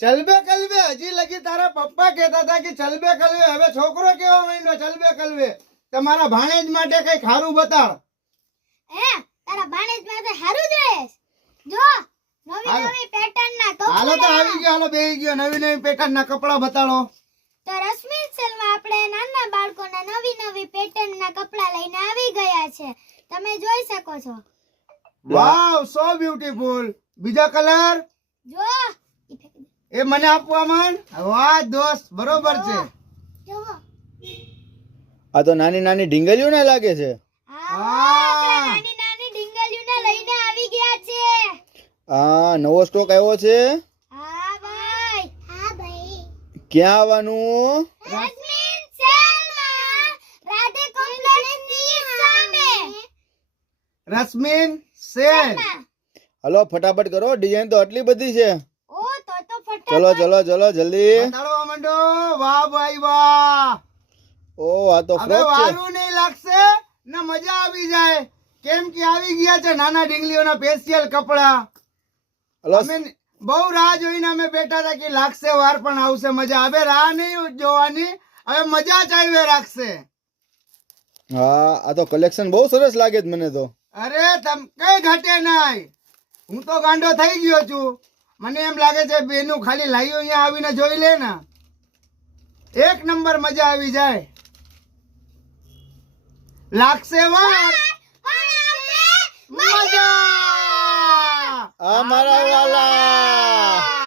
ચલબે કલબે હજી લગી તારા પપ્પા કહેતા હતા કે ચલબે કલબે, હવે છોકરો કેવો માંડ્યો ચલબે કલબે. તમારા ભાણેજ માટે કઈ ખારું બતાડ. તારા ભાણેજ માટે હારું જોઈશ. જો નવી નવી પેટર્ન ના કપડા. હાલો તો આવી ગયો, હાલો બેહી ગયો. નવી નવી પેટર્ન ના કપડા બતાડો. તો રશ્મિ સેલમાં આપણે નાના બાળકોના નવી નવી પેટર્ન ના કપડા લઈને આવી ગયા છે. તમે જોઈ શકો છો. વાવ, સો બ્યુટીફુલ. બીજા કલર જો એ મને આપવા માંડ. વાહ દોસ્ત, બરોબર છે. જો આ તો નાની નાની ઢીંગલીઓ ને લાગે છે. આપણે નાની નાની ડીંગલીઓને લઈને આવી ગયા છે. આ નવો સ્ટોક આવ્યો છે. હા ભાઈ. ક્યાં આવવાનું? રશ્મિ સેલમાં રાધે કોમ્પ્લેક્સની સામે. રશ્મિન સેલ. હલો ફટાફટ કરો, ડિઝાઇન તો આટલી બધી છે. ઓ તો ફટાફટ. ચલો ચલો ચલો જલ્દી. બતાડવા માંડો. વાહ ભાઈ વાહ. ઓ આ તો હવે ફ્રોક છે. વારું નહીં લાગશે ને મજા આવી જાય. કેમ કે આવી ગયા છે નાના ઢીંગલીઓના સ્પેશિયલ કપડા. હલો અમે બહુ રાહ જોઈને અમે બેઠા હતા કે લાગશે વાર પણ આવશે મજા. હવે રાહ નહીં જોવાની, હવે મજા જ આવી રાખશે. હા આ તો કલેક્શન બહુ સરસ લાગે છે મને તો. અરે તમ કઈ ઘટે નહીં. હું તો ગાંડો થઈ ગયો છું. મને એમ લાગે છે બેનું ખાલી લાઈઓ અહીંયા આવીને જોઈ લે ને, એક નંબર મજા આવી જાય. લાગશે વાર મજા. આ મારા વાલા.